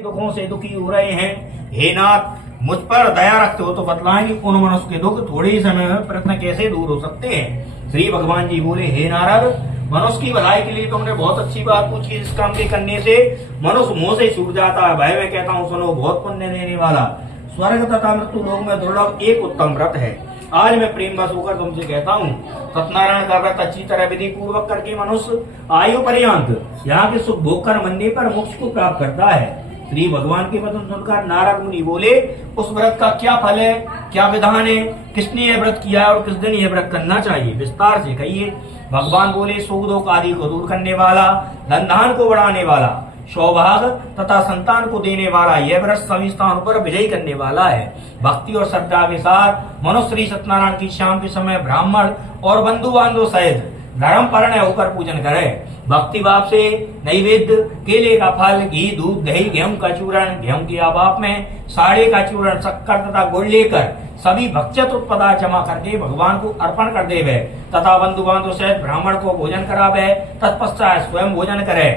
दुखों से दुखी हो रहे हैं, हे नाथ मुझ पर दया रखते हो तो बतलाएं कि उन मनुष्य के दुख थोड़े ही समय में प्रयत्न कैसे दूर हो सकते हैं। श्री भगवान जी बोले, हे नारद, मनुष्य की भलाई के लिए तुमने बहुत अच्छी बात पूछी। इस काम के करने से मनुष्य मुंह से छूट जाता है। भाई मैं कहता हूँ सुनो, बहुत पुण्य देने वाला स्वर्ग तथा मृत्यु लोक में दुर्लभ एक उत्तम व्रत है। आज मैं प्रेम बस होकर तुमसे कहता हूँ, सत्यनारायण का व्रत अच्छी तरह विधि पूर्वक करके मनुष्य आयु पर्यंत यहाँ के सुख भोग कर मरने पर मोक्ष को प्राप्त करता है। श्री भगवान के वचन सुनकर नारद मुनि बोले, उस व्रत का क्या फल है, क्या विधान है, किसने यह व्रत किया है और किस दिन यह व्रत करना चाहिए, विस्तार से कहिए। भगवान बोले, सुख दुख आदि को दूर करने वाला, धन धान को बढ़ाने वाला, सौभाग्य तथा संतान को देने वाला यह व्रत सभी स्थानों पर विजयी करने वाला है। भक्ति और श्रद्धा के साथ मनुष्य श्री सत्यनारायण की शाम के समय ब्राह्मण और बंधु बांधव सहित धर्म पर्ण होकर पूजन करे। भक्ति भाव से नैवेद्य, केले का फल, घी, दूध, दही, गेहूं का चूर्ण, गेहूं के अभाव में साड़े का चूर्ण, शक्कर तथा गुड़ लेकर सभी भक्षित पदार्थ जमा करके भगवान को अर्पण कर देवे तथा बंधु बांधव सहित ब्राह्मण को भोजन करावे। तत्पश्चात स्वयं भोजन करे।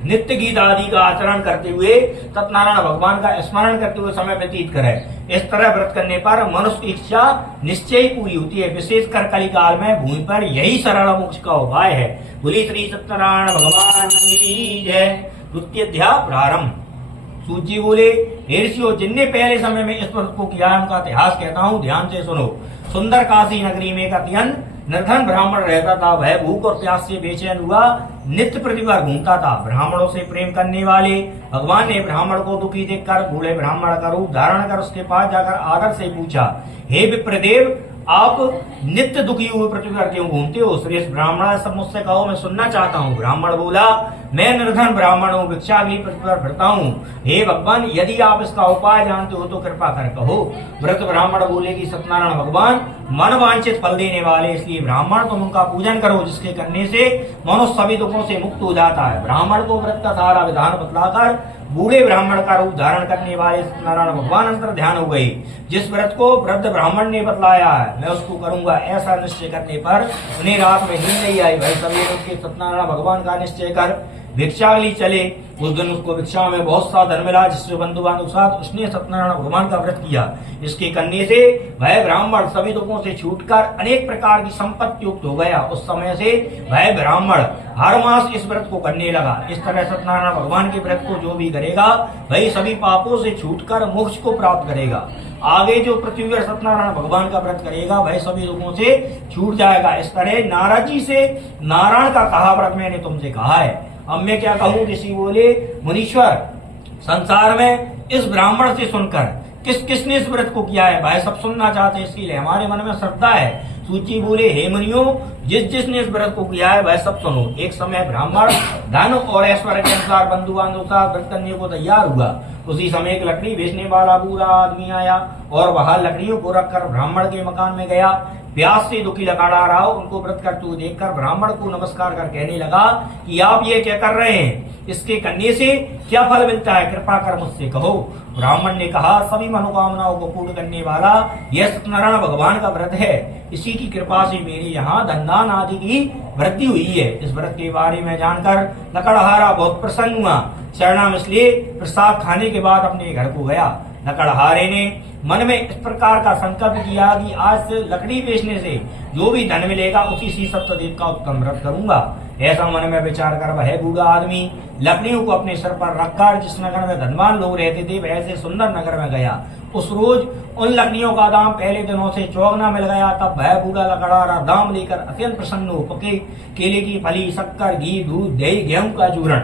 नित्य गीत आदि का आचरण करते हुए सत्यनारायण भगवान का स्मरण करते हुए समय व्यतीत करे। इस तरह व्रत करने पर मनुष्य की इच्छा निश्चय ही पूरी होती है। विशेषकर कली काल में भूमि पर यही सरल मोक्ष का उपाय है। बोली श्री सत्यनारायण भगवान की जय। द्वितीय अध्याय प्रारंभ। सूत जी बोले, हे ऋषियों, जिनने पहले समय में इस व्रत को किया है उनका इतिहास कहता हूँ, ध्यान से सुनो। सुंदर काशी नगरी में एक अत्यंत निर्धन ब्राह्मण रहता था। वह भूख और प्यास से बेचैन हुआ नित्य प्रतिवार घूमता था। ब्राह्मणों से प्रेम करने वाले भगवान ने ब्राह्मण को दुखी देखकर बूढ़े ब्राह्मण का रूप धारण कर उसके पास जाकर आदर से पूछा, हे विप्रदेव, आप नित्य दुखी हुए पृथ्वी पर क्यों घूमते हो? श्रेष्ठ ब्राह्मण, सब मुझसे कहो, मैं सुनना चाहता हूँ। ब्राह्मण बोला, मैं निर्धन ब्राह्मण हूँ, भिक्षा के लिए पृथ्वी पर फिरता हूँ। हे भगवान, यदि आप इसका उपाय जानते हो तो कृपा कर कहो। व्रत ब्राह्मण बोले कि सत्यनारायण भगवान मन वांछित फल देने वाले, इसलिए ब्राह्मण तुम उनका पूजन करो, जिसके करने से मनुष्य सभी दुखों से मुक्त हो जाता है। ब्राह्मण को व्रत का सारा विधान बतलाकर बूढ़े ब्राह्मण का रूप धारण करने वाले सत्यनारायण भगवान अंतर ध्यान हो गए। जिस व्रत को वृद्ध ब्राह्मण ने बतलाया है मैं उसको करूंगा, ऐसा निश्चय करने पर उन्हें रात में नींद नहीं आई। भाई सभी उसके सत्यनारायण भगवान का निश्चय कर भिक्षा के लिए चले। उस दिन उसको भिक्षा में बहुत सा धन मिला, जिससे बंधु बांधव साथ उसने सत्यनारायण भगवान का व्रत किया। इसके करने से वह ब्राह्मण सभी दुखों से छूटकर अनेक प्रकार की संपत्ति युक्त हो गया। उस समय से वह ब्राह्मण हर मास इस व्रत को करने लगा। इस तरह सत्यनारायण भगवान के व्रत को जो भी करेगा वही सभी पापों से छूटकर मोक्ष को प्राप्त करेगा। आगे जो पृथ्वी पर सत्यनारायण भगवान का व्रत करेगा वह सभी दुखों से छूट जाएगा। इस तरह नारद जी से नारायण का कहा व्रत मैंने तुमसे कहा है। अब मैं क्या कहूँ? ऋषि बोले, मुनीश्वर, संसार में इस ब्राह्मण से सुनकर किसने इस व्रत को किया है? भाई सब सुनना चाहते हैं, इसलिए हमारे मन में श्रद्धा है। सूची बोले, हे मुनियों, जिसने इस व्रत को किया है वह सब सुनो। एक समय ब्राह्मण धन और ऐश्वर्य के अनुसार बंधु बांधव का व्रत करने को तैयार हुआ। उसी समय एक लकड़ी बेचने वाला बूढ़ा आदमी आया और वह लकड़ियों को रखकर ब्राह्मण के मकान में गया। प्यास से दुखी लगा रहा हो उनको व्रत करते हुए देखकर ब्राह्मण को नमस्कार कर कहने लगा कि आप ये क्या कर रहे हैं? इसके करने से क्या फल मिलता है? कृपा कर मुझसे कहो। ब्राह्मण ने कहा, सभी मनोकामनाओं को पूर्ण करने वाला यह सत्यनारायण भगवान का व्रत है। इसी की कृपा से मेरे यहाँ धनदान आदि की वृद्धि हुई है। इस व्रत के बारे में जानकर लकड़हारा बहुत प्रसन्न हुआ। शरणाम इसलिए प्रसाद खाने के बाद अपने घर को गया। लकड़हारे ने मन में इस प्रकार का संकल्प किया कि आज से लकड़ी बेचने से जो भी धन मिलेगा उसी से सत्यदेव का उत्तम व्रत करूंगा। ऐसा मन में विचार कर वह बूढ़ा आदमी लकड़ियों को अपने सर पर रखकर जिस नगर में धनवान लोग रहते थे वैसे सुंदर नगर में गया। उस रोज उन लकड़ियों का दाम पहले दिनों से चौगुना मिल गया। तब वह बूढ़ा लकड़हारा दाम लेकर अत्यंत प्रसन्न हो पके केले की फली, शक्कर, घी, दूध, दही, गेहूं का चूर्ण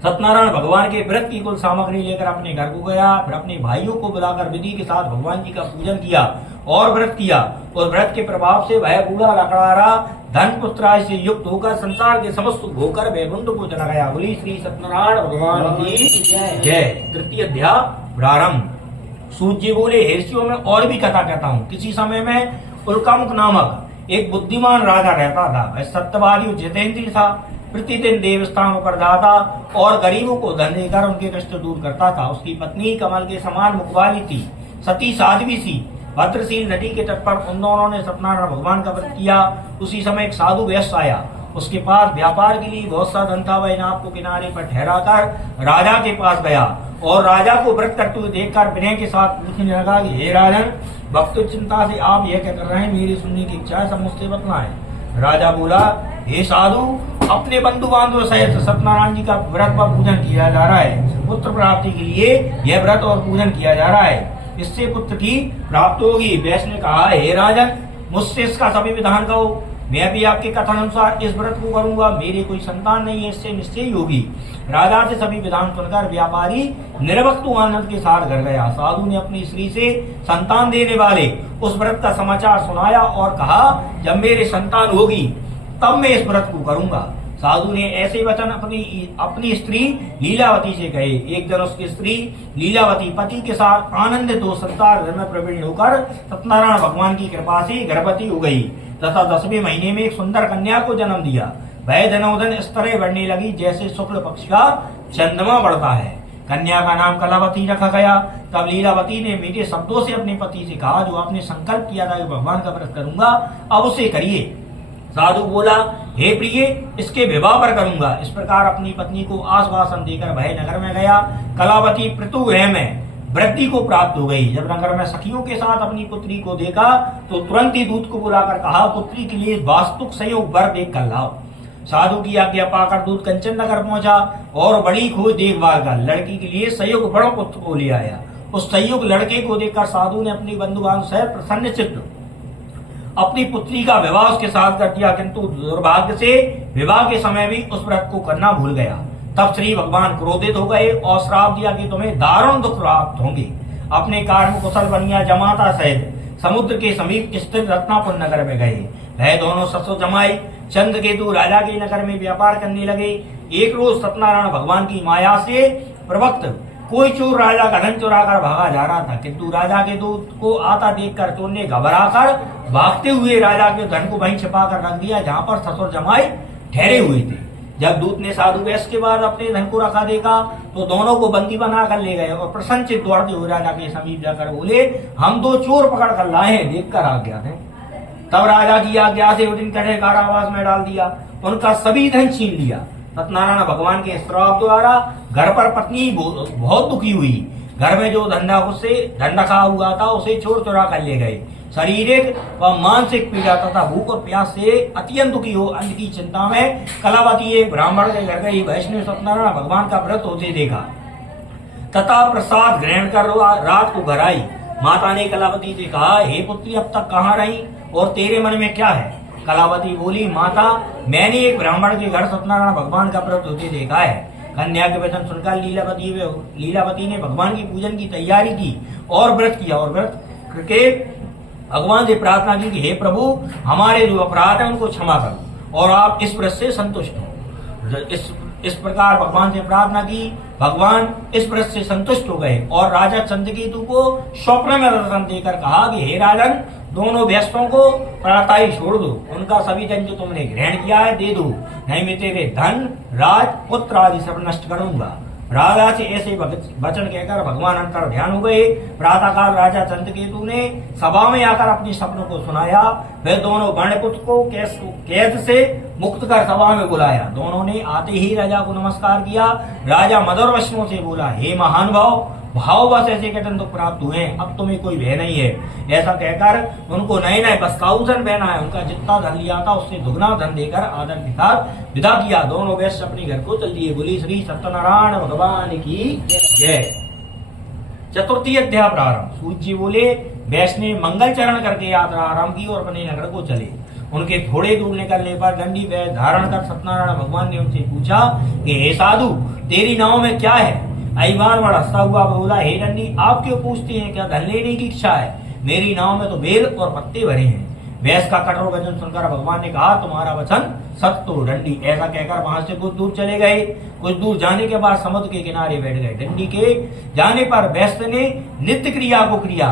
सत्यनारायण भगवान के व्रत की कुल सामग्री लेकर अपने घर को गया। फिर अपने भाइयों को बुलाकर विधि के साथ भगवान जी का पूजन किया और व्रत किया। उस व्रत के प्रभाव से वह बूढ़ा लकड़हारा धन पुत्र से युक्त होकर संसार के समस्त होकर वैकुंठ को चला गया। बोली श्री सत्यनारायण भगवान की जय। तृतीय अध्याय प्रारंभ। सूत जी बोले, हे ऋषियों, में और भी कथा कहता हूँ। किसी समय में उल्कामुख नामक एक बुद्धिमान राजा रहता था। वह सत्यवादी जितेंद्रिय था। प्रतिदिन देवस्थानों पर जाता और गरीबों को धन देकर उनके कष्ट दूर करता था। उसकी पत्नी कमल के समान मुख वाली थी, सती साध्वी सी। भद्रशील नदी के तट पर उन दोनों ने सत्यनारायण भगवान का व्रत किया। उसी समय एक साधु वैश्य आया उसके पास व्यापार के लिए बहुत सा धन था। वह नाव को किनारे पर ठहरा कर राजा के पास गया और राजा को व्रत करते हुए देखकर विनय के साथ पूछने लगा कि हे राजन, भक्त चिंता से आप यह क्या कर रहे हैं? मेरी सुनने की इच्छा है, सब मुझसे बतलाएं। राजा बोला, हे साधु, अपने बंधु बांधव सहित सत्यनारायण जी का व्रत व पूजन किया जा रहा है। पुत्र प्राप्ति के लिए यह व्रत और पूजन किया जा रहा है, इससे पुत्र की प्राप्ति होगी। व्यास ने कहा, हे राजन, मुझसे इसका सभी विधान कहो, मैं भी आपके कथन अनुसार इस व्रत को करूंगा। मेरी कोई संतान नहीं है, इससे निश्चय ही होगी। राजा से सभी विधान सुनकर व्यापारी निर्वक्त आनंद के साथ घर गया। साधु ने अपनी स्त्री से संतान देने वाले उस व्रत का समाचार सुनाया और कहा, जब मेरी संतान होगी तब मैं इस व्रत को करूंगा। साधु ने ऐसे वचन अपनी स्त्री लीलावती से कहे। एक दिन उसकी स्त्री लीलावती पति के साथ आनंदित हो संसार में प्रवीण होकर सत्यनारायण भगवान की कृपा से गर्भवती हो गई तथा 10वें महीने में एक सुंदर कन्या को जन्म दिया। वह दिनों-दिन इस तरह बढ़ने लगी जैसे शुक्ल पक्ष का चंद्रमा बढ़ता है। कन्या का नाम कलावती रखा गया। तब लीलावती ने मीठे शब्दों से अपने पति से कहा, जो आपने संकल्प किया था कि भगवान का व्रत करूंगा, अब उसे करिए। साधु बोला, हे प्रिय, इसके विवाह पर करूंगा। इस प्रकार अपनी पत्नी को आश्वासन देकर वह नगर में गया। कलावती पृथुगृह में वृद्धि को प्राप्त हो गई। जब नगर में सखियों के साथ अपनी पुत्री को देखा तो तुरंत ही दूत को बुलाकर कहा, पुत्री के लिए वास्तुक संयोग वर देख कर लाओ। साधु की आज्ञा पाकर दूत कंचन नगर पहुंचा और बड़ी खोज देखभाल कर लड़की के लिए संयोग बड़ो पुत्र को ले आया। उस संयोग लड़के को देखकर साधु ने अपनी बंधु बांधव से प्रसन्न चित्त अपनी पुत्री का विवाह उसके साथ कर दिया, किंतु दुर्भाग्य से विवाह के समय भी उस व्रत को करना भूल गया। तब श्री भगवान क्रोधित हो गए और श्राप दिया कि तुम्हें दारुण दुख प्राप्त होंगे। अपने कार्य कुशल बनिया जमाता सहित समुद्र के समीप स्थित रत्नापुर नगर में गए। वह दोनों ससुर जमाई चंद्रकेतु राजा के नगर में व्यापार करने लगे। एक रोज सत्यनारायण भगवान की माया से प्रवक्त कोई चोर राजा का धन चुरा कर भागा जा रहा था, किंतु राजा के दूत को आता देखकर चोर ने घबराकर भागते हुए राजा के धन को वहीं छिपा कर रख दिया जहां पर ससुर जमाई ठहरे हुए थे। जब दूत ने साधु वेश के बाद अपने धन को रखा देखा तो दोनों को बंदी बनाकर ले गए और प्रसन्नचित दौड़ते हुए राजा के समीप जाकर बोले, हम 2 चोर पकड़ कर लाए हैं, देखकर आज्ञा दें। तब राजा की आज्ञा से उन्हें कड़े कारावास में डाल दिया, उनका सभी धन छीन लिया। सत्यनारायण भगवान के श्राप द्वारा घर पर पत्नी बहुत दुखी हुई। घर में जो धन रखा हुआ था उसे चोर चुरा कर ले गए। शारीरिक व मानसिक पीड़ा तथा भूख और प्यास से अत्यंत दुखी हो अन्न की चिंता में कलावती एक ब्राह्मण के घर गई। वैष्णव सत्यनारायण भगवान का व्रत होते देखा तथा प्रसाद ग्रहण कर रात को घर आई। माता ने कलावती से कहा, हे पुत्री, अब तक कहाँ रही और तेरे मन में क्या है? कलावती बोली, माता, मैंने एक ब्राह्मण के घर सत्यनारायण भगवान का व्रत होते देखा है। कन्या के वचन सुनकर लीलावती ने भगवान की पूजन की तैयारी की और व्रत किया और व्रत करके भगवान से प्रार्थना की कि हे प्रभु, हमारे जो अपराध है उनको क्षमा करो और आप इस व्रत से संतुष्ट हो। इस प्रकार भगवान से प्रार्थना की। भगवान इस व्रत से संतुष्ट हो गए और राजा चंद्रकेतु को स्वप्न में दर्शन देकर कहा कि हे राजन, दोनों व्यस्तों को प्रातः ही छोड़ दो, उनका सभी धन जो तुमने ग्रहण किया है दे दो, नहीं मैं तेरे धन, राज, पुत्र आदि सब नष्ट करूंगा। राजा से ऐसे वचन कहकर भगवान अंतर ध्यान हो गए। प्रातःकाल राजा चंद्रकेतु ने सभा में आकर अपनी सपनों को सुनाया। वे दोनों गणपुत्र को कैद से मुक्त कर सभा में बुलाया। दोनों ने आते ही राजा को नमस्कार किया। राजा मधुर वचनों से बोला, हे महान भाव बस ऐसे कठिन दुख प्राप्त हुए, अब तुम्हें कोई भय नहीं है। ऐसा कहकर उनको नए नए वस्त्राभूषण पहना है। उनका जितना धन लिया था उससे दुगना धन देकर आदर के साथ विदा किया। दोनों वैश्य अपने घर को चल दिए। बोली श्री सत्यनारायण भगवान की जय। चतुर्थी अध्याय प्रारंभ। सूत जी बोले, वैश्य ने मंगल चरण करके यात्रा आरंभ की और अपने नगर को चले। उनके थोड़े दूर निकलने पर दंडी वैद्य धारण कर सत्यनारायण भगवान ने उनसे पूछा कि हे साधु, तेरी नाव में क्या है? अईमान बड़ा हंसता हुआ बोला, हे दंडी, आप क्यों पूछते हैं? क्या धन लेने की इच्छा है? मेरी नाव में तो बेल और पत्ते भरे हैं। वैश्य का कठोर वचन सुनकर भगवान ने कहा, तुम्हारा वचन सत्य तो दंडी। ऐसा कहकर वहां से कुछ दूर चले गए। कुछ दूर जाने के बाद समुद्र के किनारे बैठ गए। दंडी के जाने पर वैश्य ने नित्य क्रिया को किया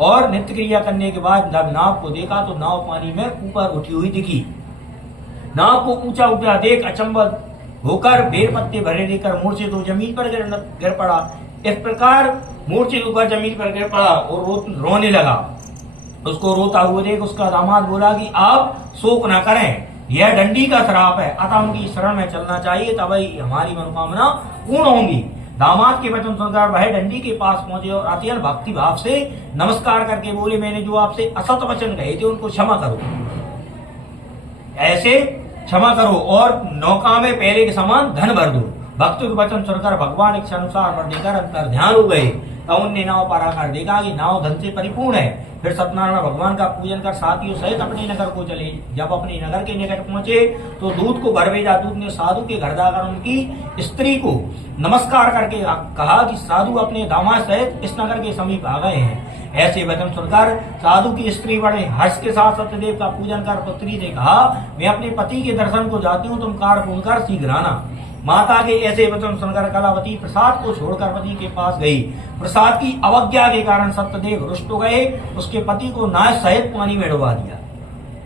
और नित्य क्रिया करने के बाद जब नाव को देखा तो नाव पानी में ऊपर उठी हुई दिखी। नाव को ऊंचा उठा देख अचंभित होकर बेल पत्ते भरे लेकर मूर्छित तो जमीन पर गिर पड़ा। इस प्रकार मूर्छित होकर जमीन पर गिर पड़ा और रोने लगा। उसको रोता हुआ देख उसका दामाद बोला कि आप शोक न करें, यह दंडी का श्राप है, अतः उनकी शरण में चलना चाहिए, तभी हमारी मनोकामना पूर्ण होंगी। दामाद के वचन सुनकर वह दंडी के पास पहुंचे और अत्यंत भक्ति भाव से नमस्कार करके बोले, मैंने जो आपसे असत वचन कहे थे उनको क्षमा करो, ऐसे क्षमा करो और नौका में पहले के समान धन भर दो। भक्त वचन सुनकर भगवान इच्छा अनुसार पर देकर अंतर ध्यान हो गए। तब उनने नाव पर आकर देखा कि नाव धन से परिपूर्ण है। फिर सत्यनारायण भगवान का पूजन कर साथियों सहित अपने नगर को चले। जब अपने नगर के निकट पहुंचे तो दूत को घर भेजा। दूत ने साधु के घर जाकर उनकी स्त्री को नमस्कार करके कहा कि साधु अपने दामाद सहित इस नगर के समीप आ गए हैं। ऐसे वचन सुनकर साधु की स्त्री बड़े हर्ष के साथ सत्यदेव का पूजन कर पुत्री ने कहा, मैं अपने पति के दर्शन को जाती हूँ, तुम कार पूर्ण कर शीघ्र आना। माता के ऐसे वचन सुनकर कलावती प्रसाद को छोड़कर पति के पास गई। प्रसाद की अवज्ञा के कारण सत्यदेव रुष्ट हो गए, उसके पति को नाव सहित पानी में डुबा दिया।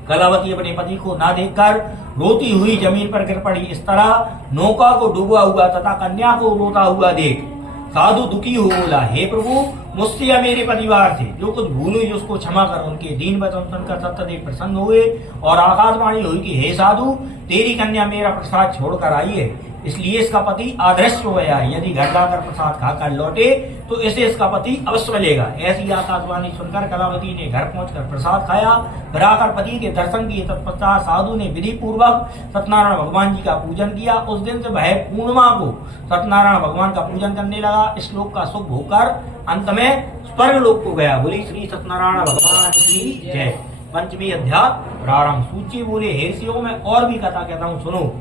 कलावती अपने पति को ना देखकर रोती हुई जमीन पर गिर पड़ी। इस तरह नौका को डूबा हुआ तथा कन्या को रोता हुआ देख साधु दुखी हो बोला, हे प्रभु, मुझसे या मेरे परिवार से जो कुछ भूल हुई उसको क्षमा कर। उनके दीन वचन सुनकर सत्यदेव प्रसन्न हुए और आकाशवाणी हुई कि हे साधु, तेरी कन्या मेरा प्रसाद छोड़कर आई है, इसलिए इसका पति अदृश्य हो गया है। यदि घर जाकर प्रसाद खाकर लौटे तो इसे इसका पति अवश्य मिलेगा। ऐसी आकाशवाणी सुनकर कलावती ने घर पहुंचकर प्रसाद खाया, फिर आकर पति के दर्शन किए। तत्पश्चात साधु ने विधि पूर्वक सत्यनारायण भगवान जी का पूजन किया। उस दिन से वह पूर्णिमा को सत्यनारायण भगवान का पूजन करने लगा। इस श्लोक का सुख होकर अंत में स्वर्ग लोक को गया। बोली श्री सत्यनारायण भगवान की जय। पंचमी अध्याय प्रारंभ। सूची बोले, हे ऋषियों, में और भी कथा कहता हूँ, सुनो।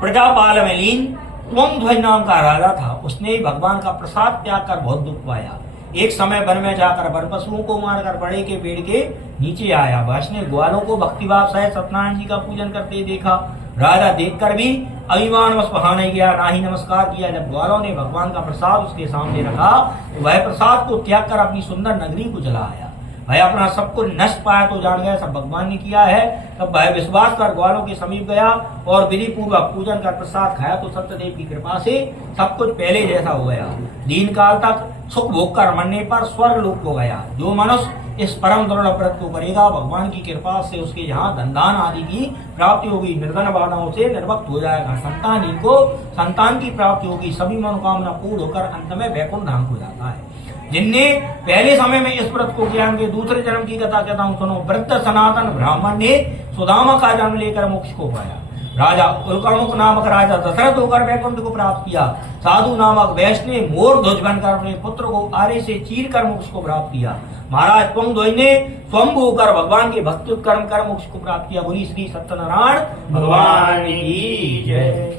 प्रजापाल में लीन त्वंध्वज नाम का राजा था। उसने भगवान का प्रसाद त्याग कर बहुत दुख पाया। एक समय वन में जाकर वन पशुओं को मारकर बड़े के पेड़ के नीचे आया। वैश्य ने ग्वालों को भक्तिभाव सहित सत्यनारायण जी का पूजन करते देखा। राजा देखकर भी अभिमानवश वहां नहीं गया, ना ही नमस्कार किया। जब ग्वालों ने भगवान का प्रसाद उसके सामने रखा तो वह प्रसाद को त्याग कर अपनी सुंदर नगरी को चला आया। वह अपना सब कुछ नष्ट पाया तो जान गया सब भगवान ने किया है। तब वह विश्वास कर ग्वालों के समीप गया और विधि पूर्वक पूजन कर प्रसाद खाया तो सत्यदेव की कृपा से सब कुछ पहले जैसा हो गया। दीन काल तक सुख भोग कर मरने पर स्वर्ग लोक हो गया। जो मनुष्य इस परम दृढ़ व्रत को करेगा, भगवान की कृपा से उसके यहाँ धनदान आदि की प्राप्ति होगी। निर्धन बाधाओं से निर्वक्त हो जाएगा। संतान इनको संतान की प्राप्ति होगी। सभी मनोकामना पूर्ण होकर अंत में वैकुंठ धाम हो जाता है। जिनने पहले समय में इस व्रत को किया, उनके दूसरे जन्म की कथा कहता हूँ, सुनो। वृद्ध सनातन ब्राह्मण ने सुदामा का जन्म लेकर मोक्ष को पाया। राजा उल्कमुख नामक राजा दशरथ होकर वैकुंठ को प्राप्त किया। साधु नामक वैश्य ने मोर ध्वज बनकर अपने पुत्र को आरे से चीर कर मोक्ष को प्राप्त किया। महाराज त्वंध्वज ने स्वयंभू होकर भगवान के भक्ति कर्म कर मोक्ष को प्राप्त किया। बोली श्री सत्यनारायण भगवान की जय।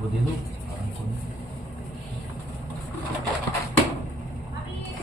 वो दे दो।